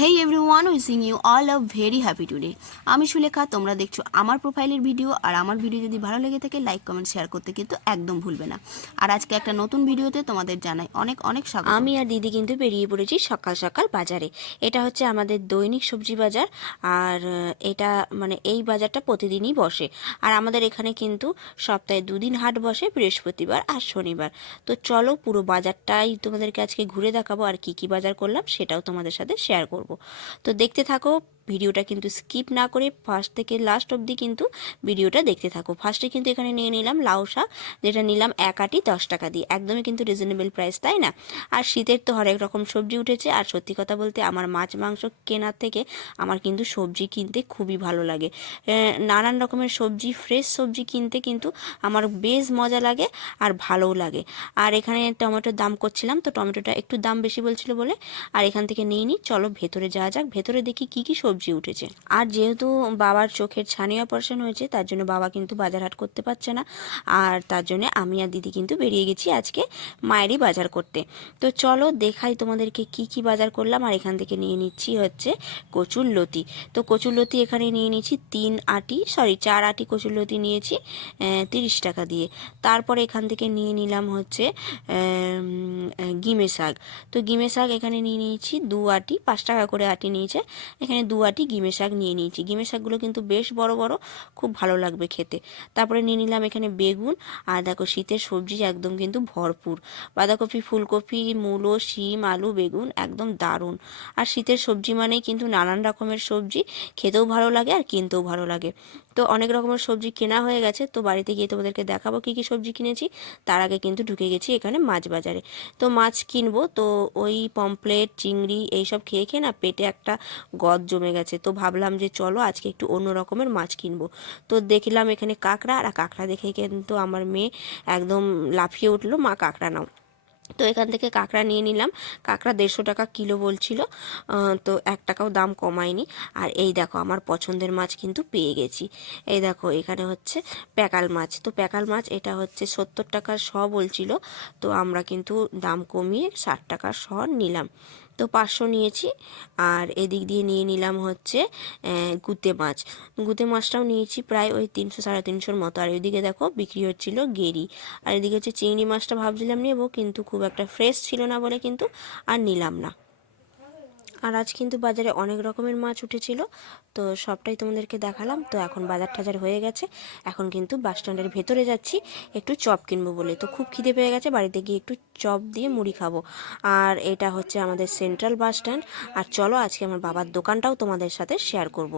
Hey everyone, wishing you all a very happy today. আমি সুলেখা, তোমরা দেখছো আমার প্রোফাইলের ভিডিও। আর আমার ভিডিও যদি ভালো লেগে থাকে লাইক কমেন্ট শেয়ার করতে কিন্তু একদম ভুলবে না। আর আজকে একটা নতুন ভিডিওতে তোমাদের জানাই অনেক অনেক স্বাগত। আমি আর দিদি কিন্তু বেরিয়ে পড়েছি সকাল সকাল বাজারে। এটা হচ্ছে আমাদের দৈনিক সবজি বাজার। আর এটা মানে এই বাজারটা প্রতিদিনই বসে। আর আমাদের এখানে কিন্তু সপ্তাহে দুদিন হাট বসে, বৃহস্পতিবার আর শনিবার। তো চলো পুরো বাজারটাই তোমাদেরকে আজকে ঘুরে দেখাবো, আর কি কি বাজার করলাম সেটাও তোমাদের সাথে শেয়ার করব। তো দেখতে থাকো ভিডিওটা, কিন্তু স্কিপ না করে ফার্স্ট থেকে লাস্ট অবধি কিন্তু ভিডিওটা দেখতে থাকো। ফার্স্টে কিন্তু এখানে নিয়ে নিলাম লাউ শাক, যেটা নিলাম এক আটি 10 টাকা দিয়ে, একদমই কিন্তু রিজনেবল প্রাইস, তাই না? আর শীতের তো হরেক রকম সবজি উঠেছে। আর সত্যি কথা বলতে আমার মাছ মাংস কেনার থেকে আমার কিন্তু সবজি কিনতে খুবই ভালো লাগে। নানান রকমের সবজি, ফ্রেশ সবজি কিনতে কিন্তু আমার বেশ মজা লাগে আর ভালোও লাগে। আর এখানে টমেটোর দাম করছিলাম, তো টমেটোটা একটু দাম বেশি বলছিল বলে আর এখান থেকে নিয়ে নিই। চলো ভেতরে যাওয়া যাক, ভেতরে দেখি কি কি সবজি উঠেছে। আর যেহেতু বাবার চোখের ছানি অপারেশন হয়েছে, তার জন্য বাবা কিন্তু বাজার হাট করতে পারছে না। আর তার জন্য আমি আর দিদি কিন্তু বেরিয়ে গেছি আজকে মায়েরই বাজার করতে। তো চলো দেখাই তোমাদেরকে কি কি বাজার করলাম। আর এখান থেকে নিয়ে নিচ্ছি হচ্ছে কচুর লতি। তো কচুর লতি এখানে নিয়ে নিচ্ছি 4 আটি কচুর লতি নিয়েছি 30 টাকা দিয়ে। তারপরে এখান থেকে নিয়ে নিলাম হচ্ছে গিমে শাক। তো গিমে শাক এখানে নিয়ে নিয়েছি 2 আটি, 5 টাকা করে আটি নিয়েছে। এখানে 2 আটি গিমে শাক নিয়ে নিয়েছি। গিমে শাকগুলো কিন্তু বেশ বড় বড়, খুব ভালো লাগবে খেতে। তারপরে নিয়ে নিলাম এখানে বেগুন। আর দেখো শীতের সবজি একদম কিন্তু ভরপুর, বাঁধাকপি, ফুলকপি, মূলো, শিম, আলু, বেগুন, একদম দারুণ। আর শীতের সবজি মানেই কিন্তু নানান রকমের সবজি, খেতেও ভালো লাগে আর কিনতেও ভালো লাগে। তো অনেক রকমের সবজি কেনা হয়ে গেছে, তো বাড়িতে গিয়ে তোমাদেরকে দেখাবো কী কী সবজি কিনেছি। তার আগে কিন্তু ঢুকে গেছি এখানে মাছ বাজারে। তো মাছ কিনবো, তো ওই পমফ্লেট, চিংড়ি এইসব খেয়ে খেয়ে না পেটে একটা গদ জমে গেছে। তো ভাবলাম যে চলো আজকে একটু অন্য রকমের মাছ কিনবো। তো দেখলাম এখানে কাঁকড়া, আর কাঁকড়া দেখে কিন্তু আমার মেয়ে একদম লাফিয়ে উঠলো, মা কাঁকড়া নাও। তো এখান থেকে কাঁকড়া নিয়ে নিলাম। কাঁকড়া 150 টাকা কিলো বলছিল, তো 1 টাকাও দাম কমায়নি। আর এই দেখো আমার পছন্দের মাছ কিন্তু পেয়ে গেছি। এই দেখো এখানে হচ্ছে প্যাকাল মাছ। তো প্যাকাল মাছ এটা হচ্ছে 70 টাকা শ বলছিল, তো আমরা কিন্তু দাম কমিয়ে 60 টাকা শ নিলাম। তো 500 নিয়েছি। আর এদিক দিয়ে নিয়ে নিলাম হচ্ছে গুতে মাছ। গুতে মাছটাও নিয়েছি প্রায় ওই 300 350-র মতো। আর ওইদিকে দেখো বিক্রি হচ্ছিল গেরি। আর এদিকে হচ্ছে চিংড়ি মাছটা ভাবছিলাম নেবো, কিন্তু খুব একটা ফ্রেশ ছিল না বলে কিন্তু আর নিলাম না। আর আজ কিন্তু বাজারে অনেক রকমের মাছ উঠেছিল, তো সবটাই তোমাদেরকে দেখালাম। তো এখন বাজার টাজার হয়ে গেছে, এখন কিন্তু বাস স্ট্যান্ডের ভেতরে যাচ্ছি একটু চপ কিনবো বলে। তো খুব খিদে পেয়ে গেছে, বাড়িতে গিয়ে একটু চপ দিয়ে মুড়ি খাবো। আর এটা হচ্ছে আমাদের সেন্ট্রাল বাস স্ট্যান্ড। আর চলো আজকে আমার বাবার দোকানটাও তোমাদের সাথে শেয়ার করব।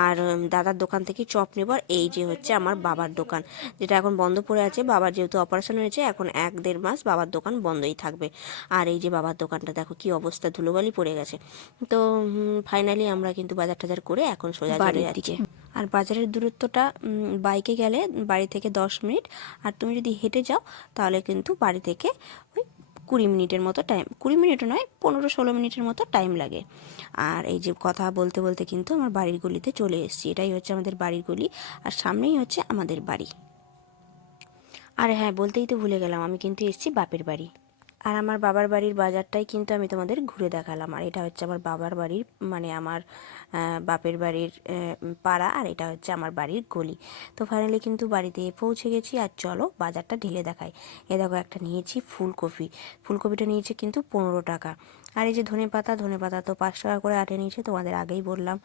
আর দাদার দোকান থেকে চপ নেব। আর এই যে হচ্ছে আমার বাবার দোকান, যেটা এখন বন্ধ পড়ে আছে। বাবার যেহেতু অপারেশন হয়েছে, এখন 1-1.5 মাস বাবার দোকান বন্ধই থাকবে। আর এই যে বাবার দোকানটা দেখো কি অবস্থা, ধুলোবালি পড়ে গেছে। তো ফাইনালি আমরা কিন্তু বাজার টাজার করে এখন সোজা চলে যাচ্ছি। আর বাজারের দূরত্বটা বাইকে গেলে বাড়ি থেকে 10 মিনিট, আর তুমি যদি হেঁটে যাও তাহলে কিন্তু বাড়ি থেকে ওই 20 মিনিটের মতো টাইম, 20 মিনিটও নয়, 15-16 মিনিটের মতো টাইম লাগে। আর এই যে কথা বলতে বলতে কিন্তু আমার বাড়ির গলিতে চলে এসেছি। এটাই হচ্ছে আমাদের বাড়ির গলি, আর সামনেই হচ্ছে আমাদের বাড়ি। আর হ্যাঁ, বলতেই তো ভুলে গেলাম, আমি কিন্তু এসেছি বাপের বাড়ি। আর আমার বাবার বাড়ির বাজারটাই কিন্তু আমি তোমাদের ঘুরে দেখালাম। আর এটা হচ্ছে আমার বাবার বাড়ির মানে আমার বাপের বাড়ির পাড়া, আর এটা হচ্ছে আমার বাড়ির গলি। তো ফাইনালি কিন্তু বাড়িতে পৌঁছে গেছি। আর চলো বাজারটা ঢেলে দেখাই। এ দেখো একটা নিয়েছি ফুলকপি। ফুলকপিটা নিয়েছে কিন্তু 15 টাকা। আর এই যে ধনেপাতা, ধনেপাতা তো 5 টাকা করে আটে নিয়েছে, তোমাদের আগেই বললাম।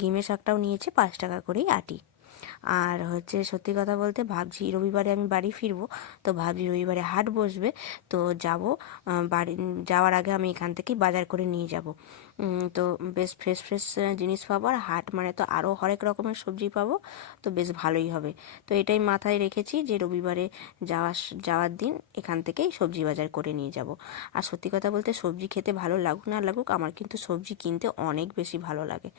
গিমে শাকটাও নিয়েছে 5 টাকা করেই আটি। আর হচ্ছে সত্যি কথা বলতে ভাবছি রবিবারে আমি বাড়ি ফিরবো, তো ভাবছি রবিবারে হাট বসবে, তো যাব। বাড়ি যাওয়ার আগে আমি এখান থেকেই বাজার করে নিয়ে যাব। তো বেশ ফ্রেশ ফ্রেশ জিনিস পাবো, আর হাট মানে তো আরও হরেক রকমের সবজি পাবো, তো বেশ ভালোই হবে। তো এটাই মাথায় রেখেছি যে রবিবারে যাওয়ার দিন এখান থেকেই সবজি বাজার করে নিয়ে যাব। আর সত্যি কথা বলতে সবজি খেতে ভালো লাগুক না লাগুক, আমার কিন্তু সবজি কিনতে অনেক বেশি ভালো লাগে।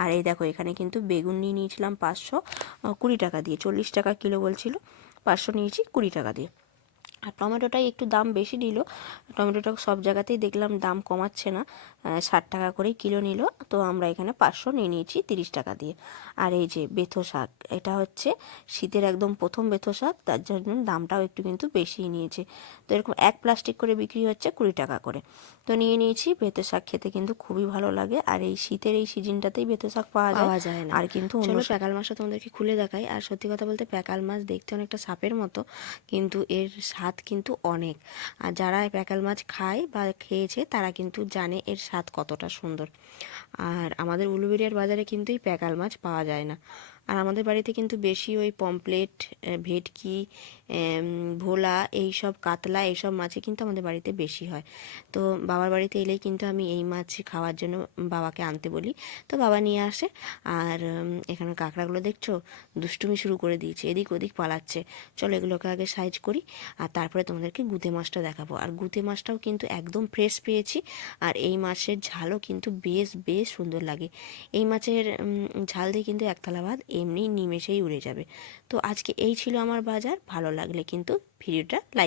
আর এই দেখো এখানে কিন্তু বেগুন নিয়ে নিয়েছিলাম 520 টাকা দিয়ে, 40 টাকা কিলো বলছিল, 500 নিয়েছি 20 টাকা দিয়ে। আর টমেটোটাই একটু দাম বেশি নিল। টমেটোটা সব জায়গাতেই দেখলাম দাম কমাচ্ছে না, 60 টাকা করেই কিলো নিল। তো আমরা এখানে 500 নিয়ে নিয়েছি 30 টাকা দিয়ে। আর এই যে বেথো শাক, এটা হচ্ছে শীতের একদম প্রথম বেথো শাক, তার জন্য দামটাও একটু কিন্তু বেশিই নিয়েছে। তো এরকম এক প্লাস্টিক করে বিক্রি হচ্ছে 20 টাকা করে। তো নিয়ে নিয়েছি। বেথো শাক খেতে কিন্তু খুবই ভালো লাগে, আর এই শীতের এই সিজনটাতেই বেথো শাক পাওয়া যায় না। আর কিন্তু চলো প্যাকাল মাছটা তোমাদেরকে খুলে দেখাই। আর সত্যি কথা বলতে প্যাকাল মাছ দেখতে অনেকটা সাপের মতো, কিন্তু এর স্বাদ কিন্তু অনেক। আর যারা প্যাকাল মাছ খায় বা খেয়েছে তারা কিন্তু জানে এর স্বাদ কতটা সুন্দর। আর আমাদের উলুবেড়িয়ার বাজারে কিন্তু এই প্যাকাল মাছ পাওয়া যায় না। আর আমাদের বাড়িতে কিন্তু বেশি ওই পমপ্লেট, ভেটকি, ভোলা, এই সব কাতলা, এইসব মাছই কিন্তু আমাদের বাড়িতে বেশি হয়। তো বাবার বাড়িতে এলেই কিন্তু আমি এই মাছ খাওয়ার জন্য বাবাকে আনতে বলি, তো বাবা নিয়ে আসে। আর এখানে কাঁকড়াগুলো দেখছো দুষ্টুমি শুরু করে দিয়েছে, এদিক ওদিক পালাচ্ছে। চলো এগুলোকে আগে সাইজ করি, আর তারপরে তোমাদেরকে গুঁতে মাছটা দেখাবো। আর গুঁতে মাছটাও কিন্তু একদম ফ্রেশ পেয়েছি, আর এই মাছের ঝালও কিন্তু বেশ বেশ সুন্দর লাগে। এই মাছের ঝাল দিয়ে কিন্তু এক থালা ভাত এমনি নিমেষেই উড়ে যাবে। তো আজকে এই ছিল আমার বাজার। ভালো লাগলে কিন্তু ভিডিওটা লাইক